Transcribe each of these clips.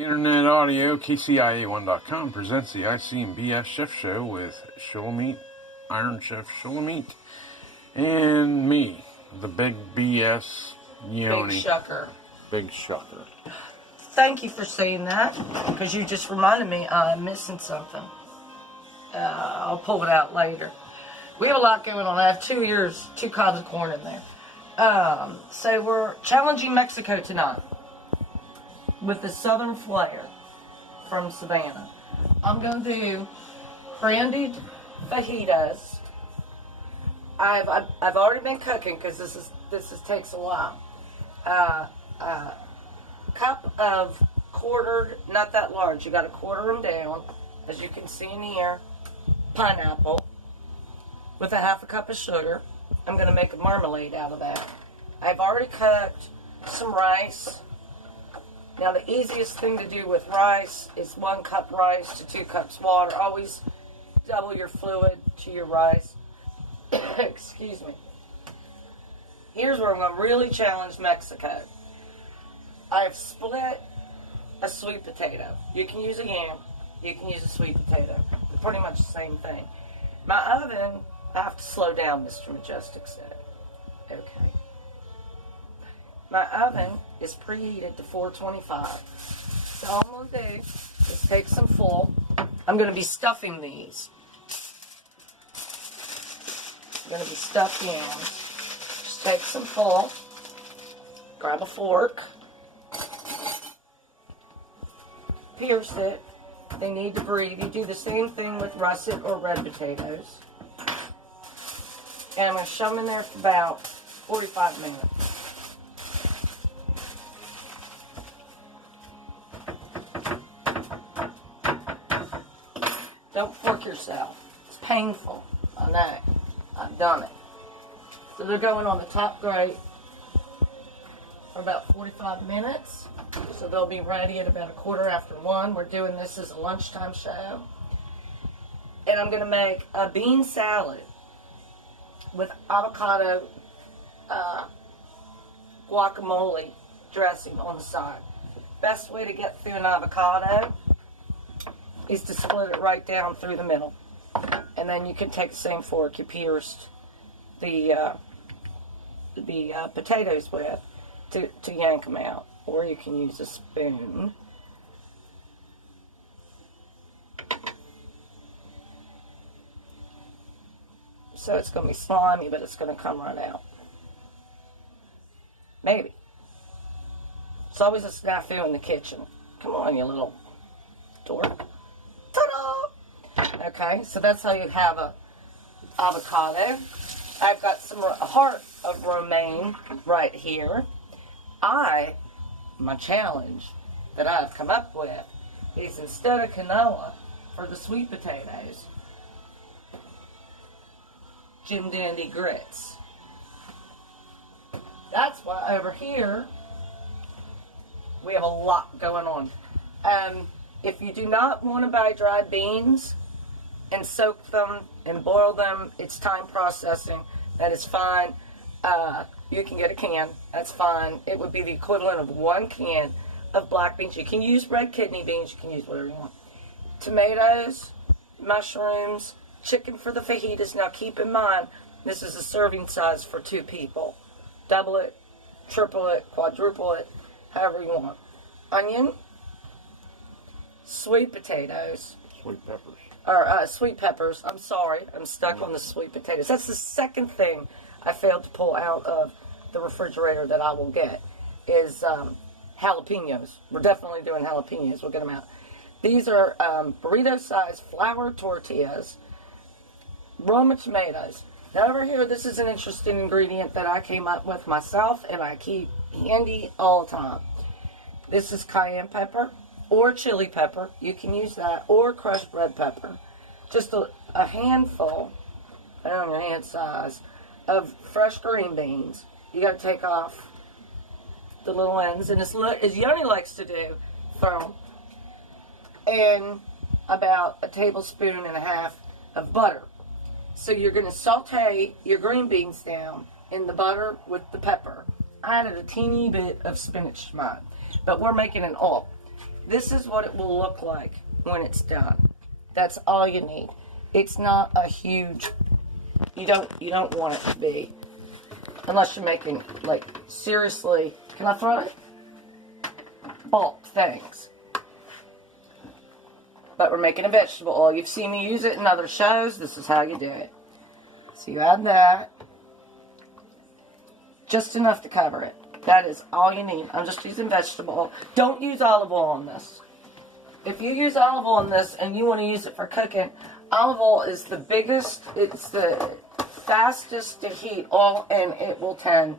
Internet Audio, KCIA1.com presents the IC and BF Chef Show with Shulamit, Iron Chef Shulamit, and me, the big BS Yoni. Big Shucker. Big Shucker. Thank you for saying that, because you just reminded me I'm missing something. I'll pull it out later. We have a lot going on. I have 2 cobs of corn in there. So we're challenging Mexico tonight with the Southern Flair from Savannah. I'm going to do branded fajitas. I've already been cooking because this takes a while. Cup of quartered, not that large. You got to quarter them down, as you can see in here. Pineapple with a half a cup of sugar. I'm going to make a marmalade out of that. I've already cooked some rice. Now, the easiest thing to do with rice is 1 cup rice to 2 cups water. Always double your fluid to your rice. Excuse me. Here's where I'm going to really challenge Mexico. I've split a sweet potato. You can use a yam. You can use a sweet potato. They're pretty much the same thing. My oven, I have to slow down, Mr. Majestic said. Okay. My oven is preheated to 425. So all I'm going to do is take some full. I'm going to be stuffing these. I'm going to be stuffed yams. Just take some full. Grab a fork. Pierce it. They need to breathe. You do the same thing with russet or red potatoes. And I'm going to shove them in there for about 45 minutes. Don't fork yourself. It's painful. I know. I've done it. So they're going on the top grate for about 45 minutes. So they'll be ready at about 1:15. We're doing this as a lunchtime show. And I'm going to make a bean salad with avocado guacamole dressing on the side. Best way to get through an avocado is to split it right down through the middle. And then you can take the same fork you pierced the potatoes with to yank them out. Or you can use a spoon. So it's going to be slimy, but it's going to come right out. Maybe. It's always a snafu in the kitchen. Come on, you little dork. Ta-da! Okay, so that's how you have a avocado. I've got a heart of romaine right here. My challenge that I've come up with is, instead of quinoa for the sweet potatoes, Jim Dandy grits. That's why over here we have a lot going on. If you do not want to buy dried beans and soak them and boil them, it's time processing. That is fine. You can get a can. That's fine. It would be the equivalent of 1 can of black beans. You can use red kidney beans. You can use whatever you want. Tomatoes, mushrooms, chicken for the fajitas. Now keep in mind, this is a serving size for 2 people. Double it, triple it, quadruple it, however you want. Onion, sweet potatoes. Sweet peppers. Or sweet peppers. I'm sorry. I'm stuck on the sweet potatoes. That's the second thing I failed to pull out of the refrigerator that I will get is jalapenos. We're definitely doing jalapenos. We'll get them out. These are burrito-sized flour tortillas, Roma tomatoes. Now over here, this is an interesting ingredient that I came up with myself and I keep handy all the time. This is cayenne pepper or chili pepper. You can use that, or crushed red pepper. Just a handful, around your hand size, of fresh green beans. You got to take off the little ends, and as Yoni likes to do, throw them. And about a tablespoon and a half of butter. So you're going to saute your green beans down in the butter with the pepper. I added a teeny bit of spinach to mine, but we're making an alt. This is what it will look like when it's done. That's all you need. It's not a huge, you don't want it to be, unless you're making, like, seriously, can I throw it? Bulk things. But we're making a vegetable oil. You've seen me use it in other shows. This is how you do it. So you add that. Just enough to cover it. That is all you need. I'm just using vegetable oil. Don't use olive oil on this. If you use olive oil on this and you want to use it for cooking, olive oil is the biggest, it's the fastest to heat oil, and it will tend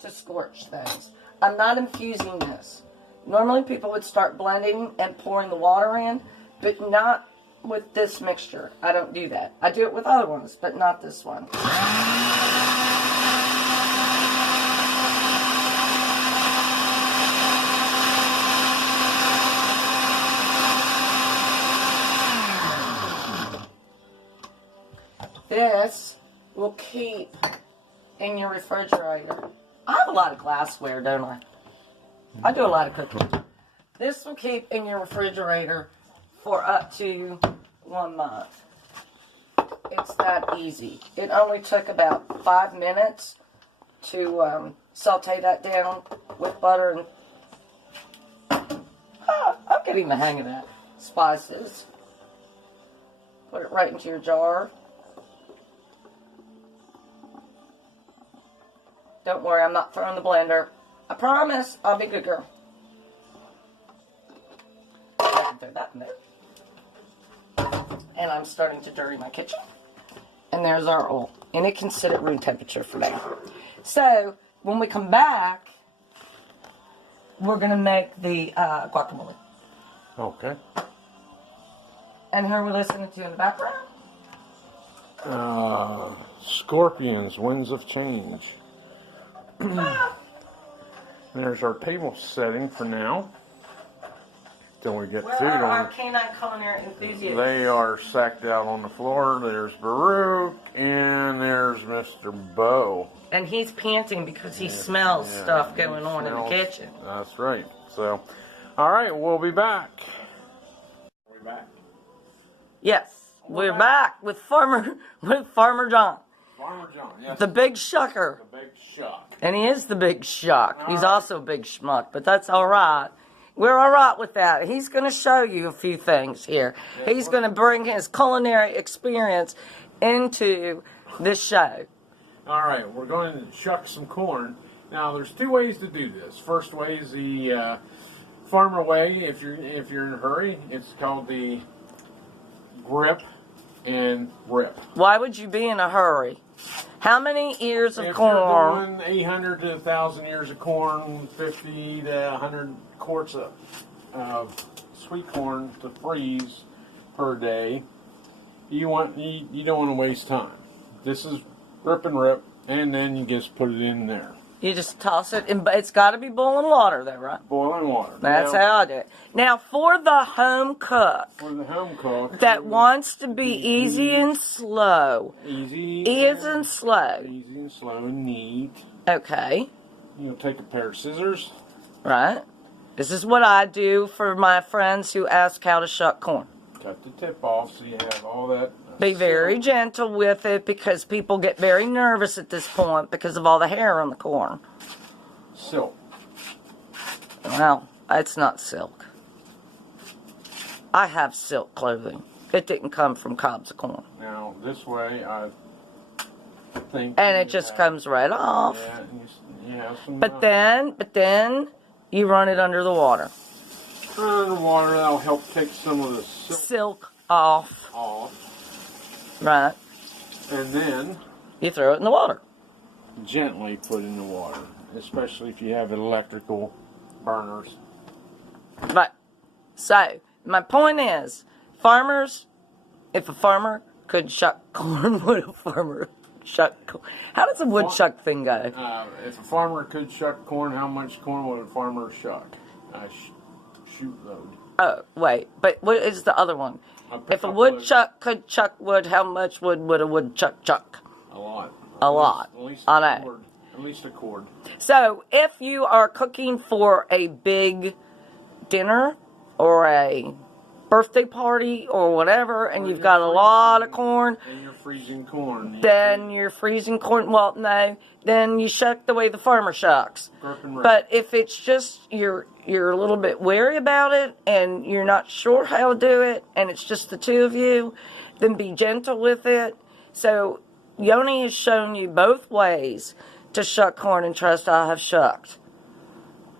to scorch things. I'm not infusing this. Normally people would start blending and pouring the water in, but not with this mixture. I don't do that. I do it with other ones, but not this one. This will keep in your refrigerator. I have a lot of glassware, don't I? I do a lot of cooking. This will keep in your refrigerator for up to 1 month. It's that easy. It only took about 5 minutes to saute that down with butter and I'm getting the hang of that. Spices. Put it right into your jar. Don't worry, I'm not throwing the blender. I promise, I'll be a good girl. I can throw that in there. And I'm starting to dirty my kitchen. And there's our oil. And it can sit at room temperature for now. So, when we come back, we're going to make the guacamole. Okay. And who are we listening to in the background? Scorpions, Winds of Change. There's our table setting for now. Till we get Where food are our on. canine culinary enthusiasts? They are sacked out on the floor. There's Baruch and there's Mr. Bo. And he's panting because he smells stuff going on in the kitchen. That's right. So, all right, we'll be back. Are we back? Yes, we're back with Farmer John. Farmer John, yes. The big shucker. The big shock. And he is the big shuck. He's also a big schmuck, but that's all right. We're all right with that. He's going to show you a few things here. He's going to bring his culinary experience into this show. All right, we're going to shuck some corn. Now, there's 2 ways to do this. First way is the farmer way. If you're in a hurry, it's called the grip and rip. Why would you be in a hurry? How many ears of If corn? you're doing 800 to 1,000 ears of corn, 50 to 100 quarts of sweet corn to freeze per day, you don't want to waste time. This is rip and rip, and then you just put it in there. You just toss it, and it's got to be boiling water, though, right? Boiling water. That's how I do it. Now, for the home cook that wants to be easy and slow, easy and slow and neat. Okay. You'll take a pair of scissors. Right. This is what I do for my friends who ask how to shuck corn. Cut the tip off so you have all that. Be very gentle with it because people get very nervous at this point because of all the hair on the corn. Silk. Well, it's not silk. I have silk clothing. It didn't come from cobs of corn. Now, this way, I think... And it just comes right off. Yeah, you have some... But then, you run it under the water. Under the water, that'll help take some of the silk off. Right. And then... you throw it in the water. Gently put in the water. Especially if you have electrical burners. Right. So, my point is, farmers, if a farmer could shuck corn, would a farmer shuck corn? How does a woodchuck thing go? If a farmer could shuck corn, how much corn would a farmer shuck? Shoot load. Oh, wait. But what is the other one? If a woodchuck could chuck wood, how much wood would a woodchuck chuck? A lot. A lot. At least I know. cord. At least a cord. So, if you are cooking for a big dinner or a birthday party or whatever, and you've got a lot of corn, and you're freezing corn, then you're freezing corn. Well, no, then you shuck the way the farmer shucks. But if it's just you're a little bit wary about it and you're not sure how to do it, and it's just the two of you, then be gentle with it. So Yoni has shown you both ways to shuck corn, and trust I have shucked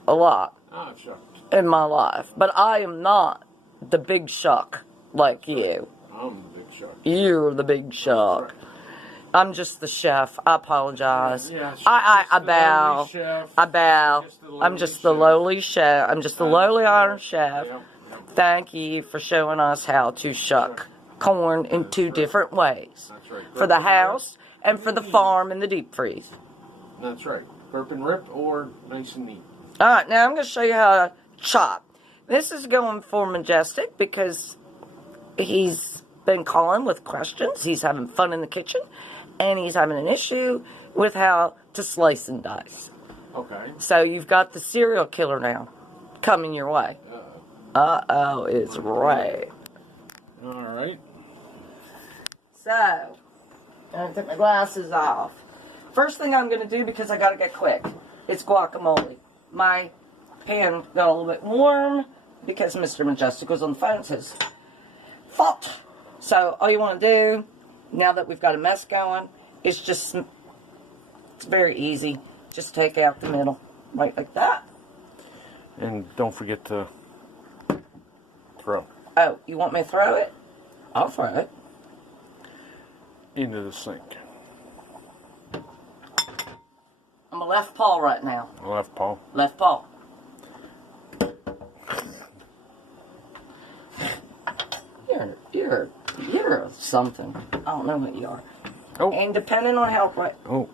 a lot I've shucked in my life, but I am not the big shuck like you. I'm the big shuck. You're the big shuck. Right. I'm just the chef. I apologize. Yeah, I bow. I bow. I'm just the lowly chef. I'm just the lowly iron chef. Yep. Thank you for showing us how to shuck corn in two different ways. That's right. For the house and for the farm and the deep freeze. That's right. Burp and rip or nice and neat. Alright, now I'm going to show you how to chop. This is going for Majestic because he's been calling with questions. He's having fun in the kitchen. And he's having an issue with how to slice and dice. Okay. So you've got the serial killer now coming your way. Uh-oh is right. Alright. So, I'm going to take my glasses off. First thing I'm going to do, because I got to get quick, it's guacamole. My pan got a little bit warm because Mr. Majestic was on the phone. It's his fault. So all you want to do, now that we've got a mess going, is just, it's very easy. Just take out the middle, right like that. And don't forget to throw. Oh, you want me to throw it? I'll throw it. Into the sink. I'm a left paw right now. Left paw. Left paw. You're something. I don't know what you are. Oh. And depending on how ripe... Oh.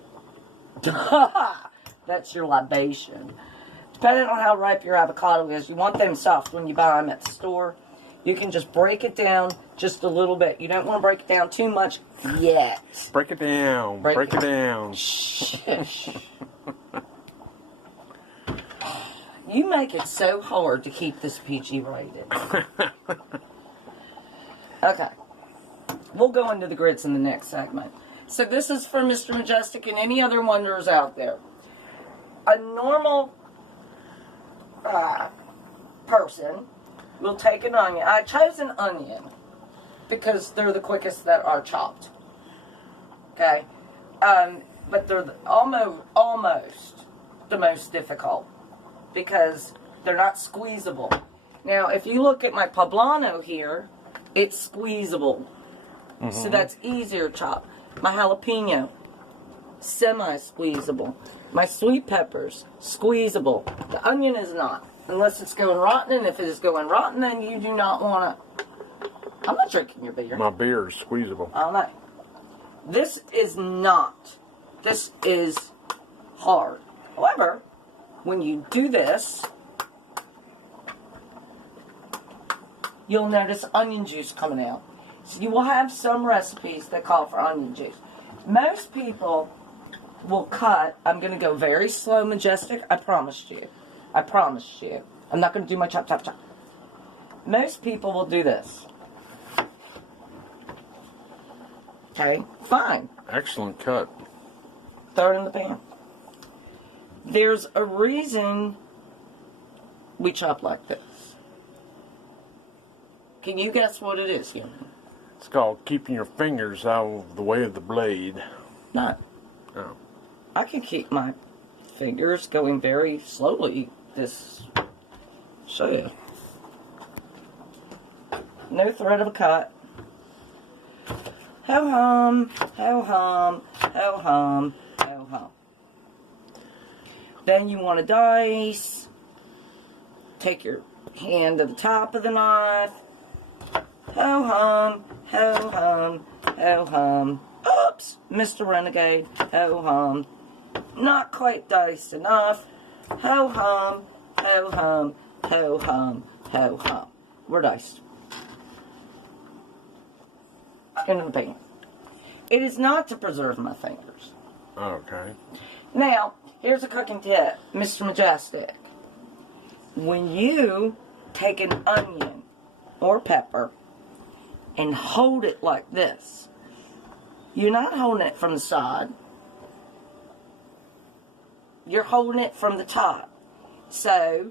That's your libation. Depending on how ripe your avocado is, you want them soft when you buy them at the store. You can just break it down just a little bit. You don't want to break it down too much yet. Break it down. Break it down. Shh. You make it so hard to keep this PG rated. Okay. We'll go into the grits in the next segment. So this is for Mr. Majestic and any other wanderers out there. A normal person will take an onion. I chose an onion because they're the quickest that are chopped. Okay? But they're almost the most difficult because they're not squeezable. Now, if you look at my poblano here, it's squeezable. Mm-hmm. So that's easier chop. My jalapeno, semi-squeezable. My sweet peppers, squeezable. The onion is not. Unless it's going rotten, and if it is going rotten, then you do not want to... I'm not drinking your beer. My beer is squeezable. I don't know. This is not. This is hard. However, when you do this, you'll notice onion juice coming out. So you will have some recipes that call for onion juice. Most people will cut. I'm going to go very slow, Majestic. I promised you. I promised you. I'm not going to do my chop, chop, chop. Most people will do this. Okay, fine. Excellent cut. Throw it in the pan. There's a reason we chop like this. Can you guess what it is here? It's called keeping your fingers out of the way of the blade. No. Oh. I can keep my fingers going very slowly. This show you. No thread of a cut. Ho hum, ho hum, ho hum, ho hum. Then you want to dice. Take your hand to the top of the knife. Ho hum, ho hum, ho hum. Oops, Mr. Renegade. Ho hum. Not quite diced enough. Ho hum, ho hum, ho hum, ho hum. We're diced. Into the pan. It is not to preserve my fingers. Okay. Now, here's a cooking tip, Mr. Majestic. When you take an onion or pepper and hold it like this. You're not holding it from the side. You're holding it from the top. So,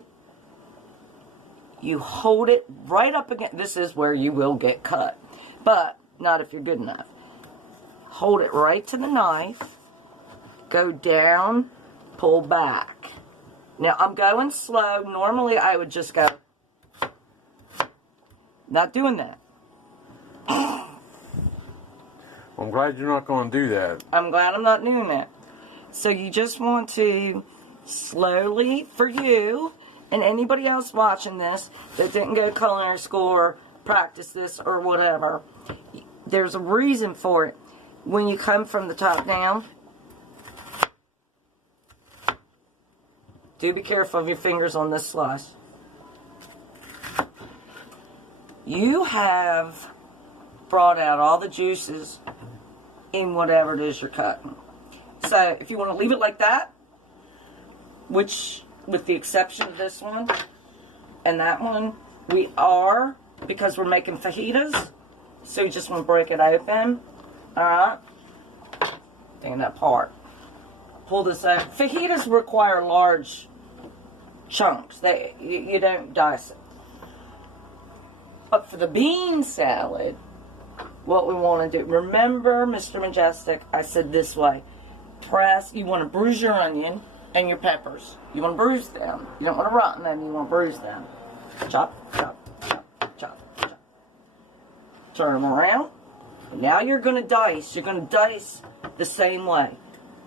you hold it right up against, this is where you will get cut, but not if you're good enough. Hold it right to the knife, go down, pull back. Now, I'm going slow. Normally, I would just go, not doing that. I'm glad you're not going to do that. I'm glad I'm not doing that. So you just want to slowly, for you and anybody else watching this that didn't go to culinary school or practice this or whatever, there's a reason for it. When you come from the top down, do be careful of your fingers on this slice. You have brought out all the juices in whatever it is you're cutting. So if you want to leave it like that, which with the exception of this one and that one, we are, because we're making fajitas, so you just want to break it open. Alright? Taking that part. Pull this out. Fajitas require large chunks. You don't dice it. But for the bean salad, what we want to do, remember, Mr. Majestic, I said this way. Press, you want to bruise your onion and your peppers. You want to bruise them. You don't want to rotten them, you want to bruise them. Chop, chop, chop, chop, chop. Turn them around. Now you're going to dice. You're going to dice the same way.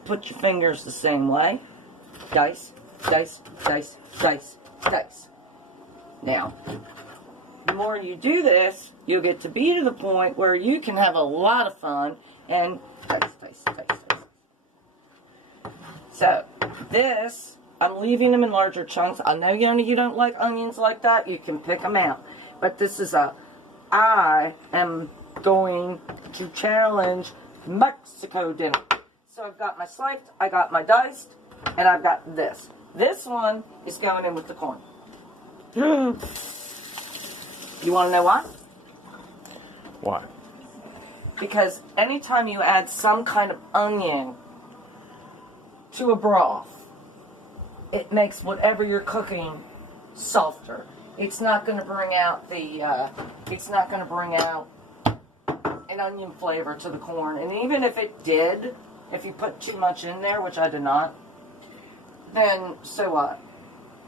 Put your fingers the same way. Dice, dice, dice, dice, dice. Now, the more you do this, you'll get to be to the point where you can have a lot of fun and dice, dice, dice, dice. So, this, I'm leaving them in larger chunks. I know you don't like onions like that. You can pick them out. But this is I am going to challenge Mexico dinner. So I've got my sliced, I got my diced, and I've got this. This one is going in with the corn. You want to know why? Why? Because anytime you add some kind of onion to a broth, it makes whatever you're cooking softer. It's not going to bring out an onion flavor to the corn. And even if it did, if you put too much in there, which I did not, then so what?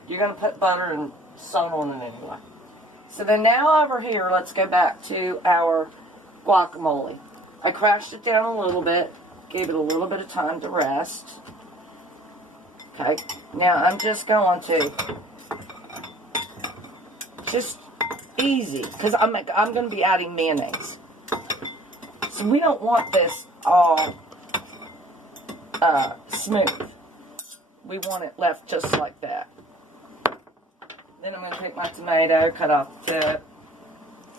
You're going to put butter and salt on it anyway. So then now over here, let's go back to our guacamole. I crashed it down a little bit, gave it a little bit of time to rest. Okay, now I'm just going to, just easy, because I'm going to be adding mayonnaise. So we don't want this all smooth. We want it left just like that. Then I'm going to take my tomato, cut off the tip,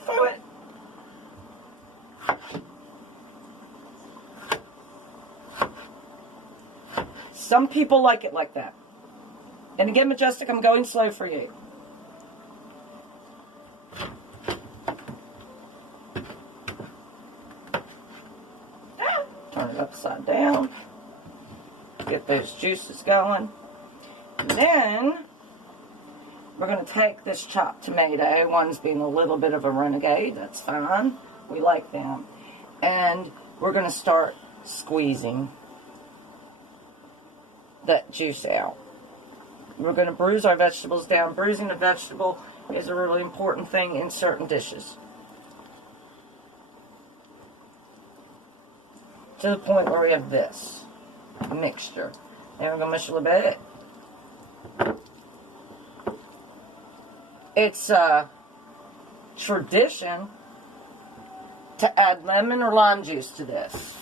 throw it. Some people like it like that. And again, Majestic, I'm going slow for you. Turn it upside down. Get those juices going. And then we're going to take this chopped tomato. One's being a little bit of a renegade. That's fine. We like them. And we're going to start squeezing that juice out. We're going to bruise our vegetables down. Bruising a vegetable is a really important thing in certain dishes. To the point where we have this mixture. And we're going to mix a little bit. It's a tradition to add lemon or lime juice to this.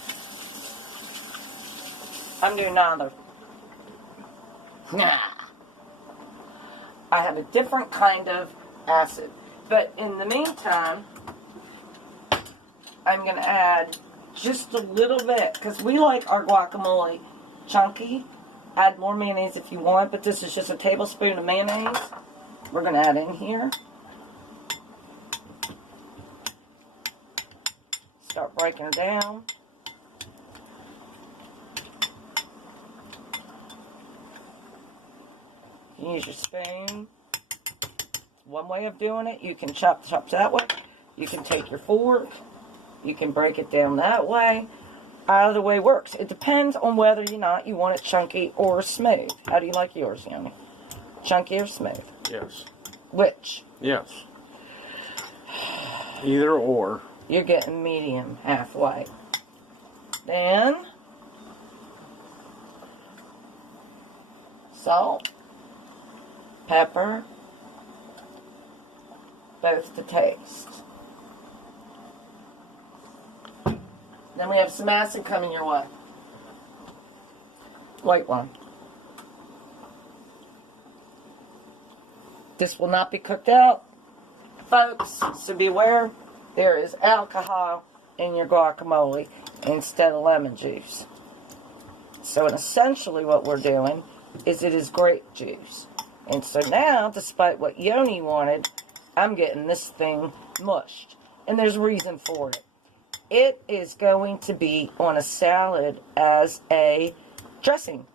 I'm doing neither. Nah. I have a different kind of acid. But in the meantime, I'm going to add just a little bit, because we like our guacamole chunky. Add more mayonnaise if you want, but this is just a tablespoon of mayonnaise. We're going to add in here. breaking it down. You can use your spoon. One way of doing it, you can chop that way. You can take your fork. You can break it down that way. Either way works. It depends on whether or not you want it chunky or smooth. How do you like yours, Yoni? Chunky or smooth? Yes. Which? Yes. Either or. You're getting medium halfway. Then, salt, pepper, both to taste. Then we have some acid coming your way. White wine. This will not be cooked out, folks, so beware. There is alcohol in your guacamole instead of lemon juice. So essentially what we're doing is it is grape juice. And so now, despite what Yoni wanted, I'm getting this thing mushed. And there's a reason for it. It is going to be on a salad as a dressing.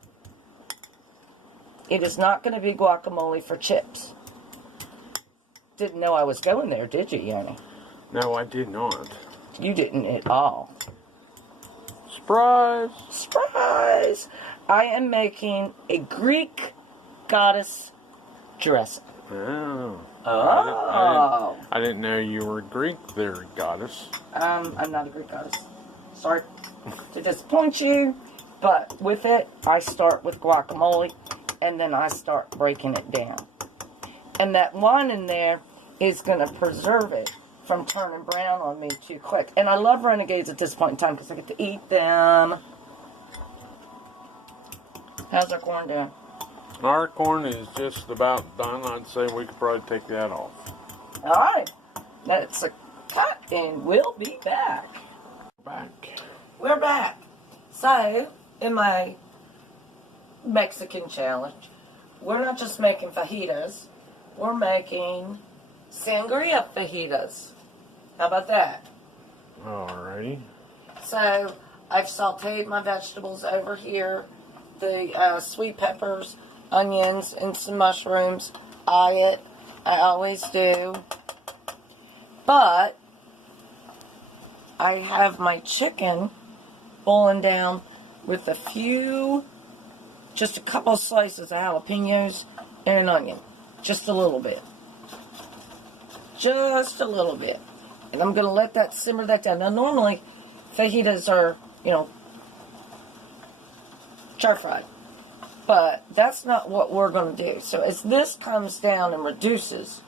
It is not going to be guacamole for chips. Didn't know I was going there, did you, Yoni? No, I did not. You didn't at all. Surprise! Surprise! I am making a Greek goddess dressing. Oh. Oh. I didn't know you were Greek there, goddess. I'm not a Greek goddess. Sorry to disappoint you, but with it, I start with guacamole, and then I start breaking it down. And that wine in there is going to preserve it from turning brown on me too quick. And I love Renegades at this point in time because I get to eat them. How's our corn doing? Our corn is just about done. I'd say we could probably take that off. All right. That's a cut, and we'll be back. Back. We're back. So, in my Mexican challenge, we're not just making fajitas. We're making sangria fajitas. How about that? Alrighty. So, I've sauteed my vegetables over here. The sweet peppers, onions, and some mushrooms. I always do. But I have my chicken boiling down with just a couple of slices of jalapenos and an onion. Just a little bit. Just a little bit. And I'm going to let that simmer that down. Now, normally, fajitas are, char fried. But that's not what we're going to do. So as this comes down and reduces,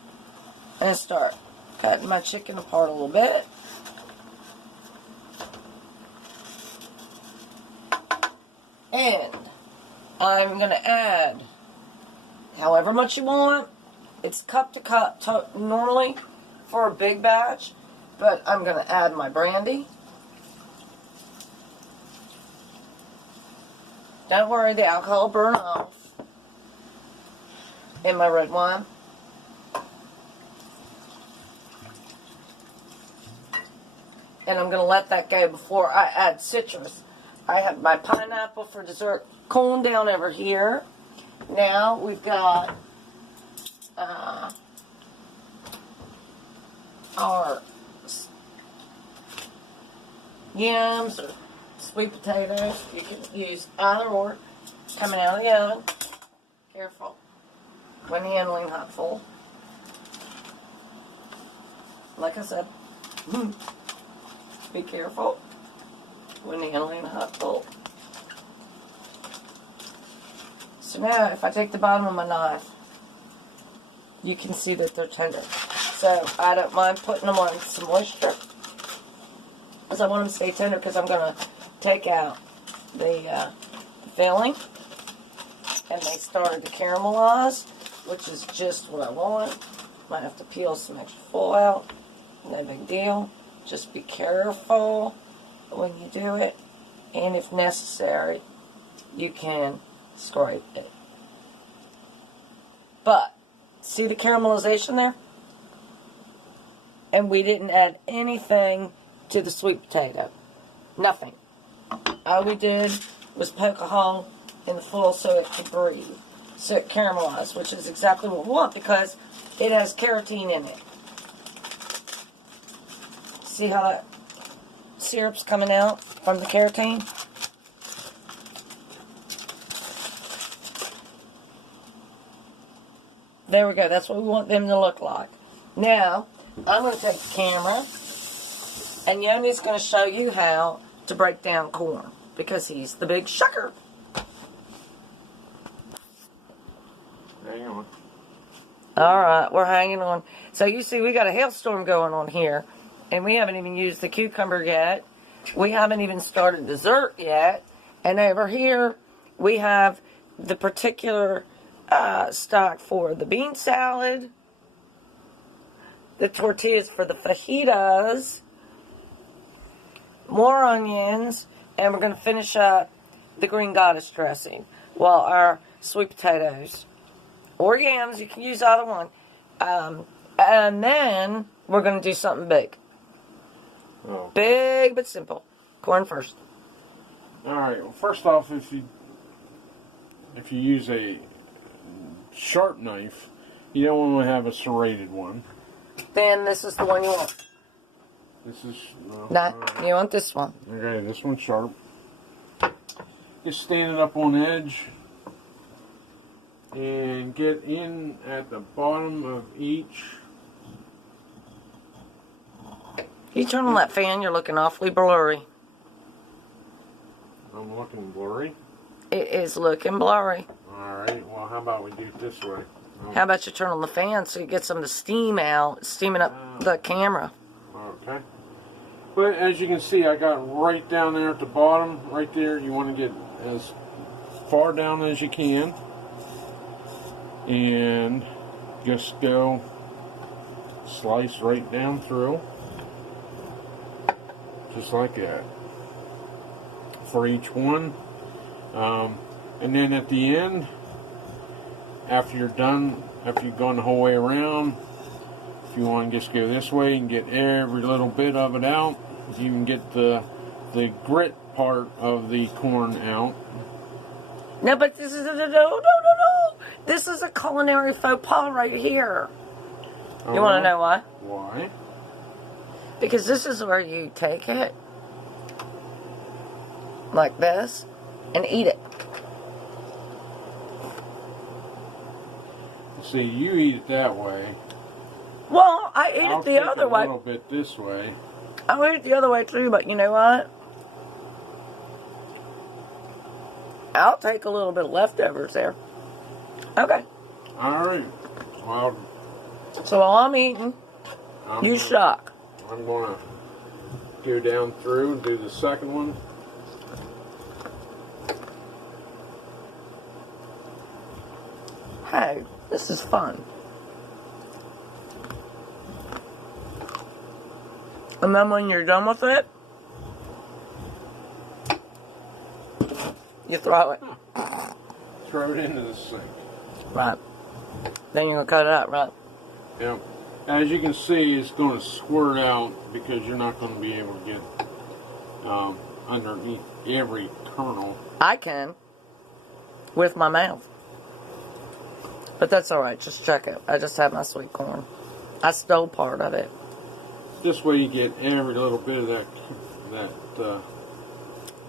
I'm going to start cutting my chicken apart a little bit. And I'm going to add however much you want. It's cup to cup normally for a big batch. But I'm going to add my brandy. Don't worry, the alcohol will burn off. And my red wine. And I'm going to let that go before I add citrus. I have my pineapple for dessert cooling down over here. Now we've got our yams or sweet potatoes. You can use either or. Coming out of the oven. Careful. When handling hot full. Like I said, be careful when handling hot full. So now, if I take the bottom of my knife, you can see that they're tender. So I don't mind putting them on some moisture, because I want them to stay tender, because I'm going to take out the filling, and they started to caramelize, which is just what I want. Might have to peel some extra foil out. No big deal. Just be careful when you do it, and if necessary, you can scrape it. But see the caramelization there? And we didn't add anything to the sweet potato. Nothing. All we did was poke a hole in the foil so it could breathe, so it caramelized, which is exactly what we want because it has carotene in it. See how that syrup's coming out from the carotene? There we go. That's what we want them to look like. Now, I'm going to take the camera, and Yoni's going to show you how to break down corn because he's the big shucker. Hang on. All right, we're hanging on. So you see, we got a hailstorm going on here, and we haven't even used the cucumber yet. We haven't even started dessert yet. And over here, we have the particular stock for the bean salad, the tortillas for the fajitas, more onions, and we're going to finish up the green goddess dressing while our sweet potatoes or yams, you can use either one, and then we're going to do something big. Oh. Big but simple. Corn first. Alright, well, first off, if you use a sharp knife, you don't want to have a serrated one. Then this is the one you want. This is... You want this one. Okay, this one's sharp. Just stand it up on edge and get in at the bottom of each. You turn on that fan, you're looking awfully blurry. I'm looking blurry. It is looking blurry. Alright, well, how about we do it this way? How about you turn on the fan so you get some of the steam out, steaming up the camera. Okay. But as you can see, I got right down there at the bottom, right there. You want to get as far down as you can. And just go slice right down through. Just like that. For each one. And then at the end, after you're done, after you've gone the whole way around, if you want to just go this way and get every little bit of it out, you can get the grit part of the corn out. No, but this is no. This is a culinary faux pas right here. You want to know why? Why? Because this is where you take it like this and eat it. See, you eat it that way. Well, I eat it the other way. A little bit this way. I eat it the other way too, but you know what? I'll take a little bit of leftovers there. Okay. All right. Well, so while I'm eating, you shuck. I'm going to go down through and do the second one. Hey, this is fun. And then when you're done with it, you throw it. Throw it into the sink. Right. Then you're going to cut it out, right? Yeah. As you can see, it's going to squirt out because you're not going to be able to get underneath every kernel. I can. With my mouth. But that's alright. Just check it. I just had my sweet corn. I stole part of it. This way you get every little bit of that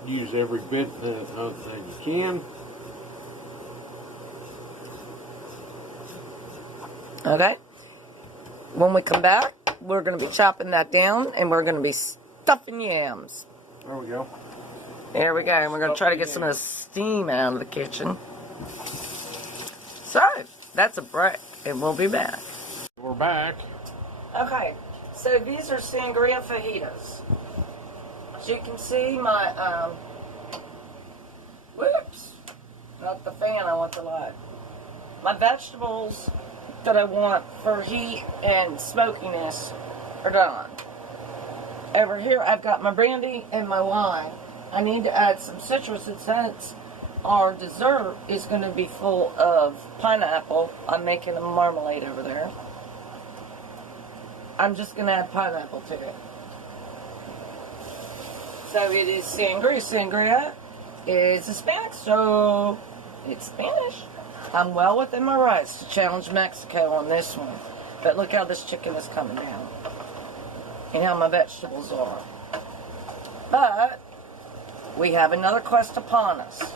use every bit that you can. Okay. When we come back, we're going to be chopping that down and we're going to be stuffing yams. There we go. There we go. And we're going to try to get some of the steam out of the kitchen. So, that's a break, and we'll be back. We're back. Okay, so these are sangria fajitas. As you can see, my, whoops, not the fan, I want the light. My vegetables that I want for heat and smokiness are done. Over here, I've got my brandy and my lime. I need to add some citrus, and since our dessert is going to be full of pineapple, I'm making a marmalade over there. I'm just going to add pineapple to it. So it is sangria. Sangria is Hispanic, so it's Spanish. I'm well within my rights to challenge Mexico on this one. But look how this chicken is coming down. And how my vegetables are. But we have another quest upon us.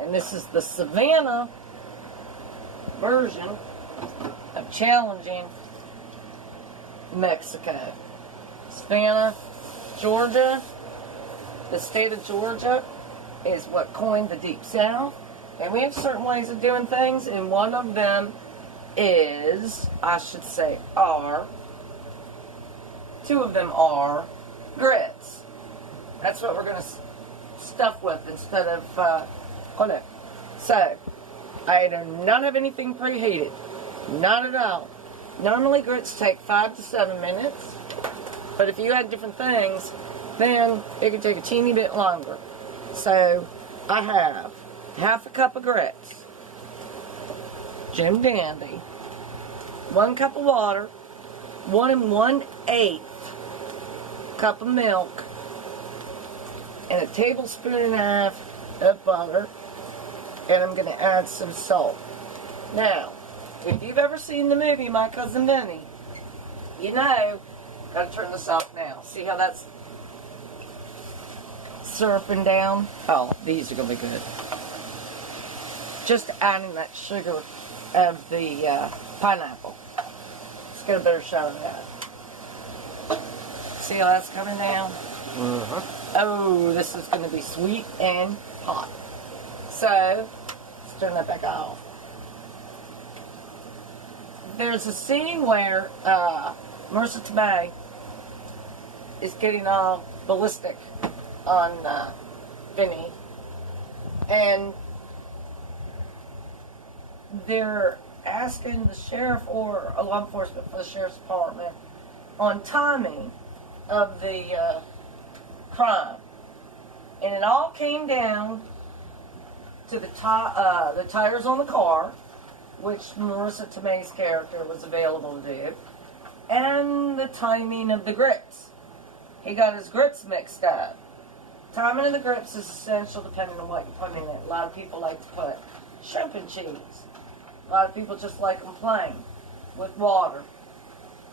And this is the Savannah version of challenging Mexico. Savannah, Georgia, the state of Georgia is what coined the Deep South. And we have certain ways of doing things, and one of them is, I should say, two of them are grits. That's what we're going to stuff with instead of, So, I do not have anything preheated. Not at all. Normally grits take 5 to 7 minutes, but if you add different things, then it can take a teeny bit longer. So, I have half a cup of grits, Jim Dandy, 1 cup of water, 1 1/8 cup of milk, and a tablespoon and a half of butter, and I'm going to add some salt. Now, if you've ever seen the movie My Cousin Vinny, you know, got to turn this off now. See how that's syruping down? Oh, these are going to be good. Just adding that sugar of the pineapple. Let's get a better shot of that. See how that's coming down? Uh-huh. Oh, this is going to be sweet and hot. So, let's turn that back off. There's a scene where Marissa Tomei is getting all ballistic on Vinny. And they're asking the sheriff or law enforcement for the sheriff's department on timing of the crime. And it all came down to the tires on the car, which Marissa Tomei's character was available to do, and the timing of the grits. He got his grits mixed up. Timing of the grits is essential depending on what you put in it. A lot of people like to put shrimp and cheese. A lot of people just like them plain, with water.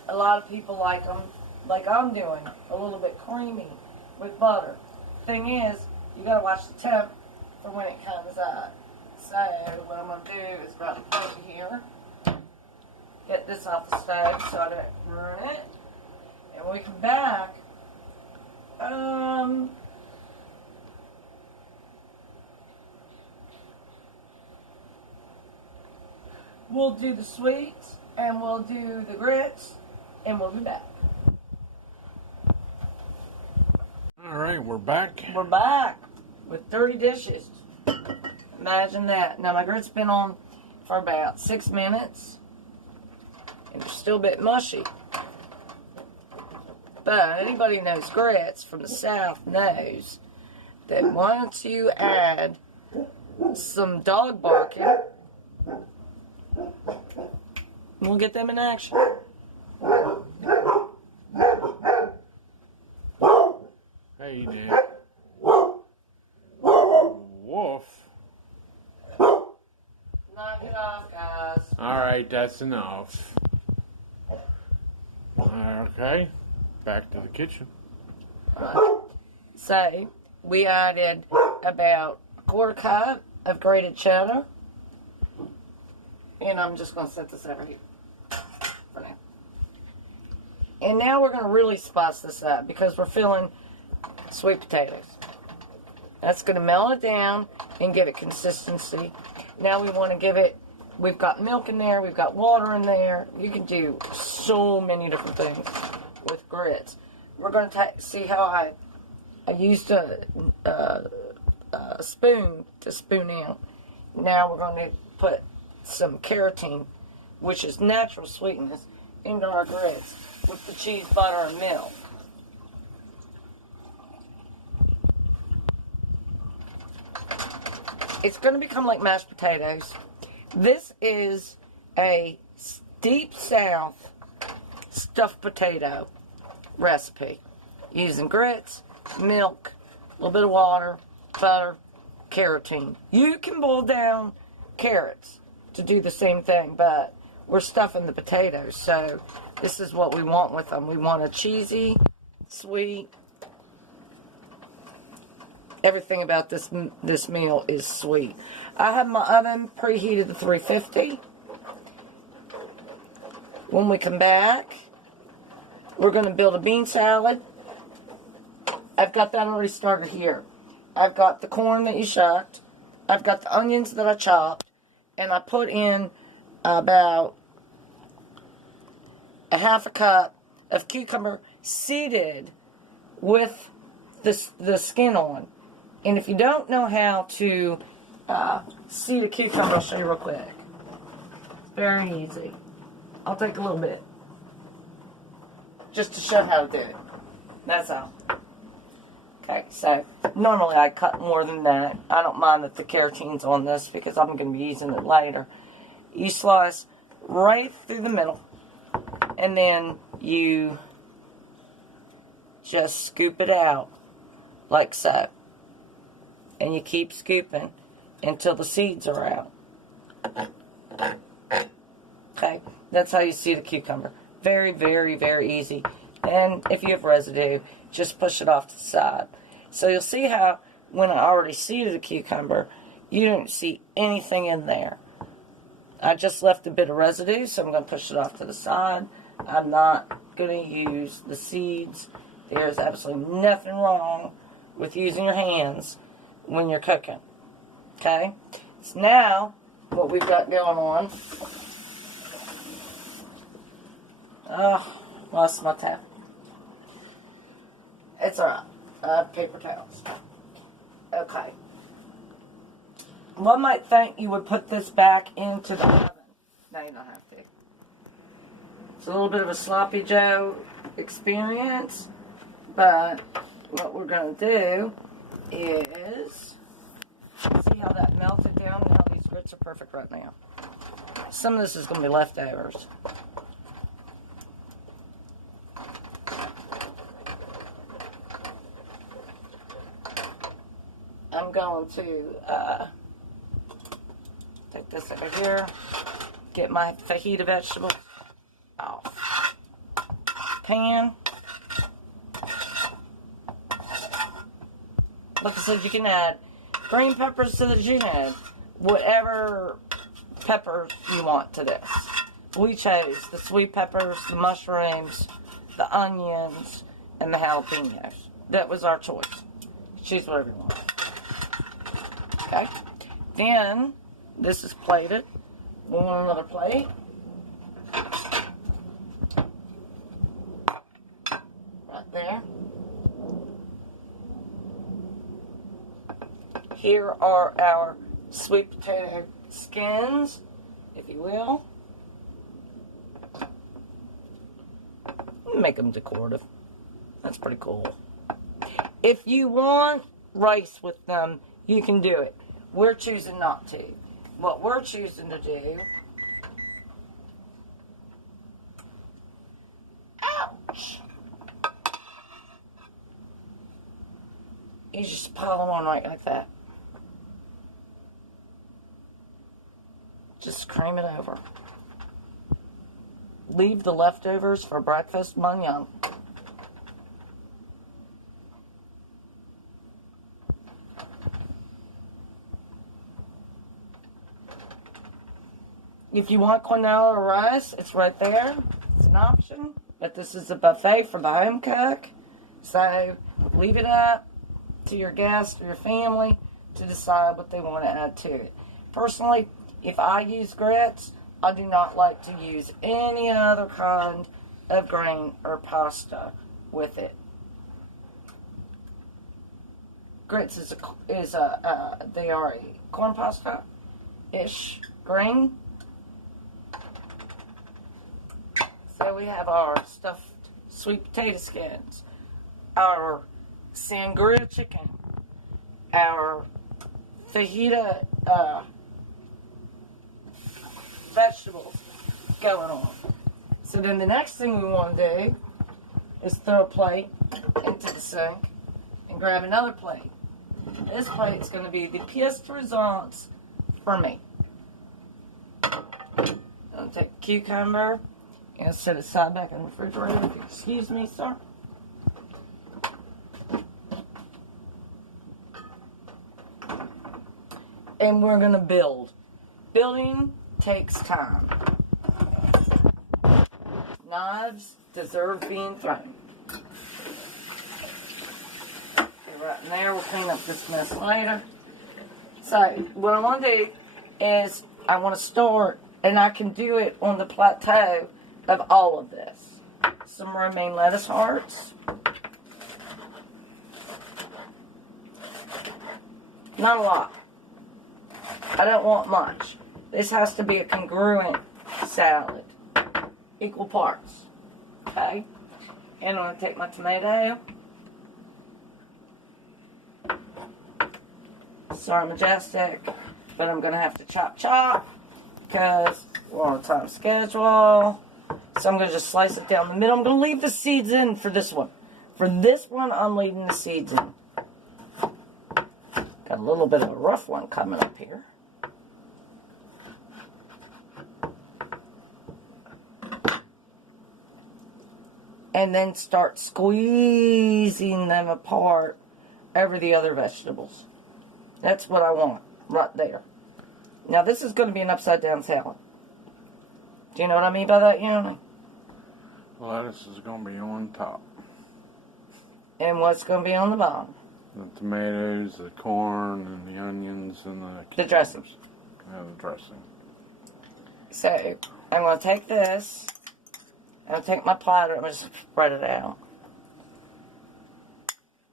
A lot of people like them, like I'm doing, a little bit creamy, with butter. Thing is, you gotta watch the temp for when it comes up. So, what I'm gonna do is grab a plate here, get this off the stove so I don't burn it, and when we come back, we'll do the sweets, and we'll do the grits, and we'll be back. Alright, we're back. We're back with 30 dishes. Imagine that. Now, my grits been on for about 6 minutes, and they're still a bit mushy. But anybody who knows grits from the South knows that once you add some dog barking, we'll get them in action. Hey there. Woof. Knock it off, guys. Alright, that's enough. Okay, back to the kitchen. So, we added about a quarter cup of grated cheddar. And I'm just going to set this over here for now. And now we're going to really spice this up because we're filling sweet potatoes. That's going to melt it down and give it consistency. Now we want to give it, we've got milk in there, we've got water in there. You can do so many different things with grits. We're going to see how I used a spoon to spoon out. Now we're going to put some carotene, which is natural sweetness, into our grits with the cheese, butter, and milk. It's going to become like mashed potatoes. This is a deep South stuffed potato recipe using grits, milk, little bit of water, butter, carotene. You can boil down carrots to do the same thing, but we're stuffing the potatoes, so this is what we want with them. We want a cheesy, sweet. Everything about this meal is sweet. I have my oven preheated to 350. When we come back, we're going to build a bean salad. I've got that already started here. I've got the corn that you shucked. I've got the onions that I chopped. And I put in about a half a cup of cucumber seeded with the skin on. And if you don't know how to seed a cucumber, I'll show you real quick. It's very easy. I'll take a little bit. Just to show how to do it. That's all. Okay, so normally I cut more than that. I don't mind that the carotene's on this because I'm going to be using it later. You slice right through the middle. And then you just scoop it out like so. And you keep scooping until the seeds are out. Okay, that's how you seed a cucumber. Very, very, very easy. And if you have residue, just push it off to the side. So you'll see how when I already seeded a cucumber, you don't see anything in there. I just left a bit of residue, so I'm going to push it off to the side. I'm not going to use the seeds. There's absolutely nothing wrong with using your hands when you're cooking. Okay? So now, what we've got going on. Oh, lost my towel. It's alright. I have paper towels. Okay. One might think you would put this back into the oven. No, you don't have to. It's a little bit of a sloppy Joe experience, but what we're going to do is see how that melted down and how these grits are perfect right now. Some of this is going to be leftovers. I'm going to take this over here, get my fajita vegetables off pan. Like I said, you can add green peppers to the jihad, whatever pepper you want to this. We chose the sweet peppers, the mushrooms, the onions, and the jalapenos. That was our choice. Choose whatever you want. Okay. Then, this is plated. We want another plate. Right there. Here are our sweet potato skins, if you will. Make them decorative. That's pretty cool. If you want rice with them, you can do it. We're choosing not to. What we're choosing to do... Ouch! You just pile them on right like that. Just cream it over. Leave the leftovers for breakfast when young. If you want quinoa or rice, it's right there. It's an option. But this is a buffet for the home cook. So leave it up to your guests or your family to decide what they want to add to it. Personally, if I use grits, I do not like to use any other kind of grain or pasta with it. Grits they are a corn pasta-ish grain. So we have our stuffed sweet potato skins, our sangria chicken, our fajita vegetables going on. So then the next thing we want to do is throw a plate into the sink and grab another plate. This plate's going to be the pièce de résistance for me. I'm going to take a cucumber and set it side back in the refrigerator. If you excuse me, sir. And we're going to build. Building takes time. Knives deserve being thrown. Okay, right in there, we'll clean up this mess later. So, what I want to do is, I want to start, and I can do it on the plateau of all of this. Some romaine lettuce hearts. Not a lot. I don't want much. This has to be a congruent salad. Equal parts. Okay? And I'm going to take my tomato. Sorry, Majestic. But I'm going to have to chop because we're on a time schedule. So I'm going to just slice it down the middle. I'm going to leave the seeds in for this one. For this one, I'm leaving the seeds in. Got a little bit of a rough one coming up here. And then start squeezing them apart over the other vegetables. That's what I want right there. Now this is going to be an upside down salad. Do you know what I mean by that, Yoni? Lettuce is going to be on top. And what's going to be on the bottom? The tomatoes, the corn, and the onions, and the dressings. Yeah, the dressing. So, I'm going to take this. I'm going to take my platter. I'm going to spread it out.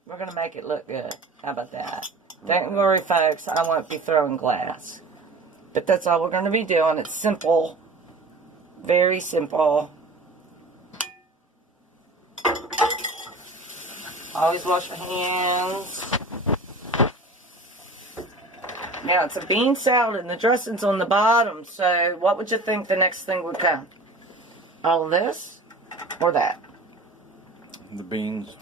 We're going to make it look good. How about that? Don't worry, folks. I won't be throwing glass. But that's all we're going to be doing. It's simple. Very simple. Always wash your hands. Now, it's a bean salad and the dressing's on the bottom. So, what would you think the next thing would come? All of this or that? The beans.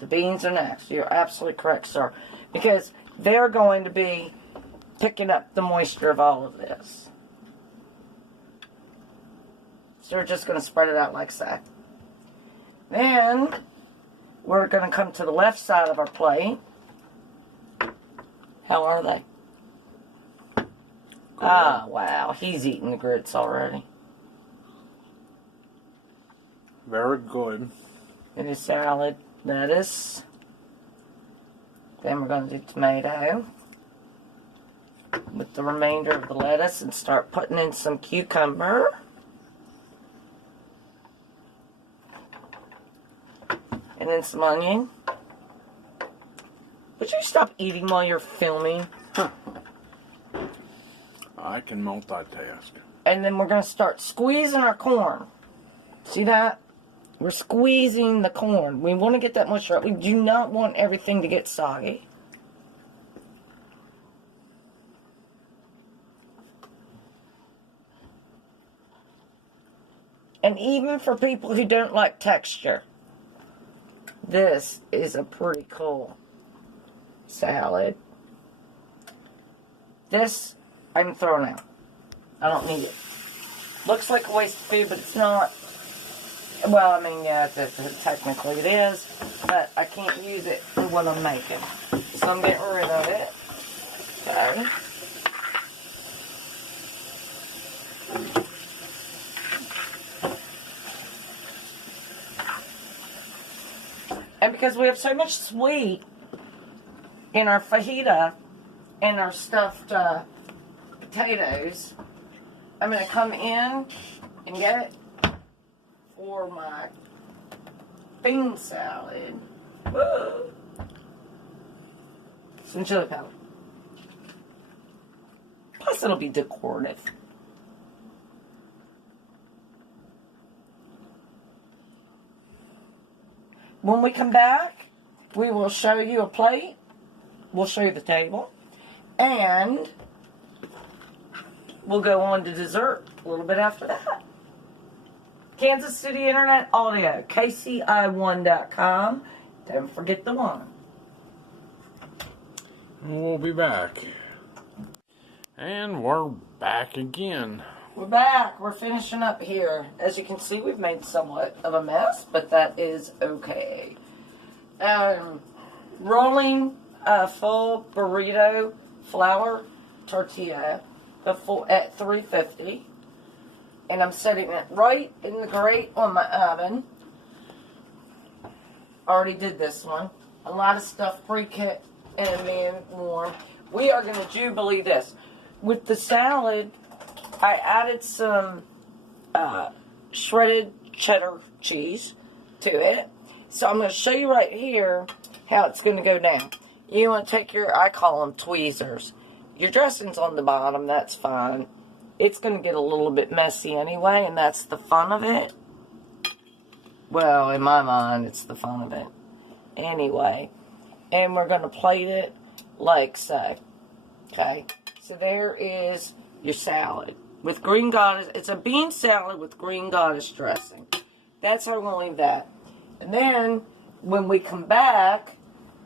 The beans are next. You're absolutely correct, sir. Because they're going to be picking up the moisture of all of this. So we're just going to spread it out like so. Then we're going to come to the left side of our plate. How are they? Good. Ah, wow. He's eating the grits already. Very good. It is salad, lettuce. Then we're going to do tomato with the remainder of the lettuce and start putting in some cucumber. And then some onion. Would you stop eating while you're filming? I can multitask. And then we're going to start squeezing our corn. See that? We're squeezing the corn. We want to get that moisture out. We do not want everything to get soggy. And even for people who don't like texture, this is a pretty cool salad. This, I'm throwing out. I don't need it. Looks like a waste of food, but it's not. Well, I mean, yeah, technically it is, but I can't use it for what I'm making. So I'm getting rid of it. Okay. And because we have so much sweet in our fajita and our stuffed potatoes, I'm going to come in and get it for my bean salad. Whoa. Some chili powder. Plus it'll be decorative. When we come back, we will show you a plate. We'll show you the table. And we'll go on to dessert a little bit after that. Kansas City Internet Audio, KCIA1.com. Don't forget the one. We'll be back. And we're back again. We're back. We're finishing up here. As you can see, we've made somewhat of a mess, but that is okay. Rolling a full burrito flour tortilla at 350. And I'm setting it right in the grate on my oven. Already did this one. A lot of stuff pre-cooked and being warm. We are going to jubilee this. With the salad, I added some shredded cheddar cheese to it. So I'm going to show you right here how it's going to go down. You want to take your, I call them tweezers. Your dressing's on the bottom, that's fine. It's going to get a little bit messy anyway, and that's the fun of it. Well, in my mind, it's the fun of it. Anyway, and we're going to plate it like so. Okay, so there is your salad with green goddess. It's a bean salad with green goddess dressing. That's how we're going to leave that. And then, when we come back,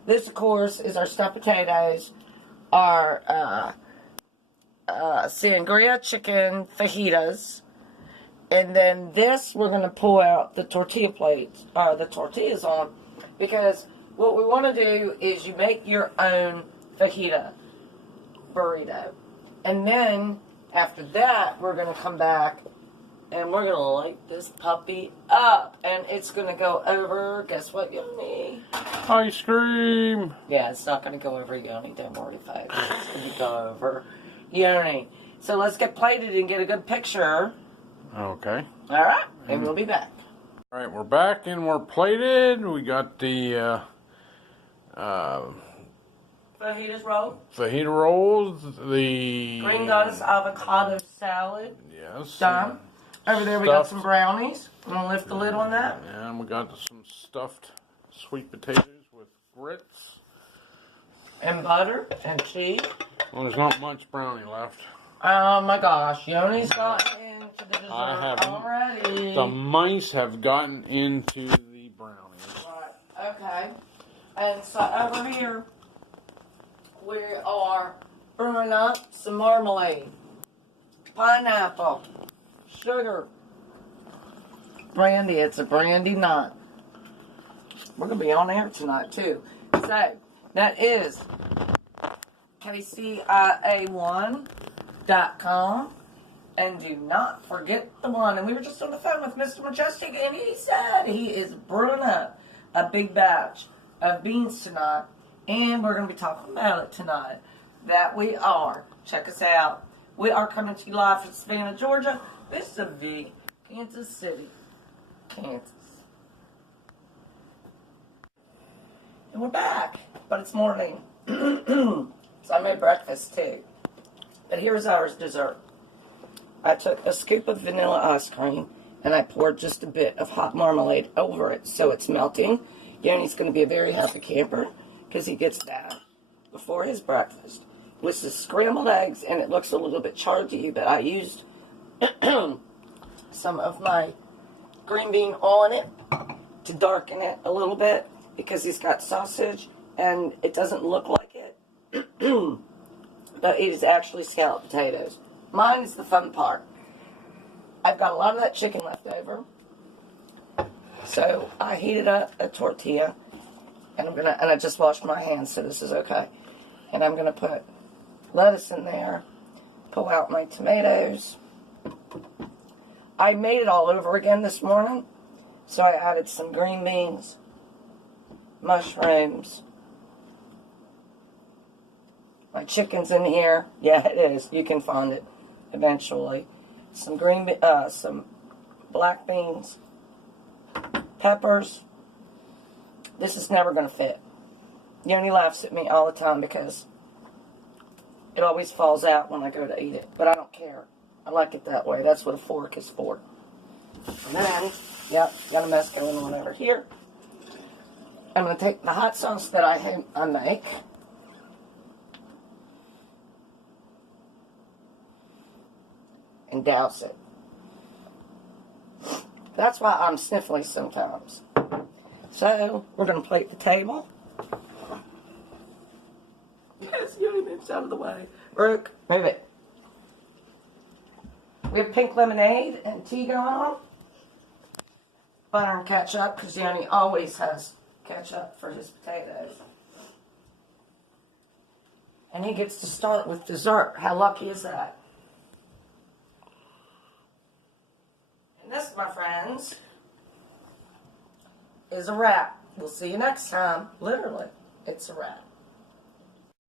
this, of course, is our stuffed potatoes, our sangria chicken fajitas, and then this we're going to pull out the tortilla plates, the tortillas on, because what we want to do is you make your own fajita burrito, and then after that we're going to come back and we're going to light this puppy up, and it's going to go over, guess what, Yoni? Ice cream! Yeah, it's not going to go over Yoni, don't worry, folks. It's going to go over Yoni. So let's get plated and get a good picture. Okay. Alright, and we'll be back. Alright, we're back and we're plated. We got the Fajitas roll. fajita rolls, the Green goddess avocado salad. yes. Done. Over there we got Stuffed. some brownies. I'm going to lift the lid on that. And we got some stuffed sweet potatoes with grits. And butter and cheese. Well, there's not much brownie left. Oh my gosh, Yoni's got into the dessert I have already. The mice have gotten into the brownies. Right, okay. And so over here, we are brewing up some marmalade, pineapple, sugar, brandy. It's a brandy night. We're going to be on air tonight, too. So, that is KCIA1.com. And do not forget the one. And we were just on the phone with Mr. Majestic, and he said he is brewing up a big batch of beans tonight. And we're going to be talking about it tonight. That we are. Check us out. We are coming to you live from Savannah, Georgia. This is the Kansas City, Kansas. And we're back. But it's morning. So I made breakfast too. But here's our dessert. I took a scoop of vanilla ice cream and I poured just a bit of hot marmalade over it so it's melting. Yoni's going to be a very happy camper because he gets that before his breakfast. With the scrambled eggs, and it looks a little bit charred to you, but I used some of my green bean oil in it to darken it a little bit because he's got sausage and it doesn't look like it. But it is actually scalloped potatoes. Mine is the fun part. I've got a lot of that chicken left over. So I heated up a tortilla, and I just washed my hands, so this is okay. And I'm gonna put lettuce in there, pull out my tomatoes. I made it all over again this morning, so I added some green beans, mushrooms. My chicken's in here. Yeah, it is. You can find it eventually. Some some black beans, peppers. This is never going to fit. Yoni laughs at me all the time because it always falls out when I go to eat it. But I don't care. I like it that way. That's what a fork is for. And then, yep, got a mess going on over here. I'm going to take the hot sauce that I make. And douse it. That's why I'm sniffly sometimes. So, we're going to plate the table. Yes. It's out of the way. Brooke, move it. We have pink lemonade and tea going on. Butter and ketchup, because Danny always has ketchup for his potatoes. And he gets to start with dessert. How lucky is that? And this, my friends, is a wrap. We'll see you next time. Literally, it's a wrap.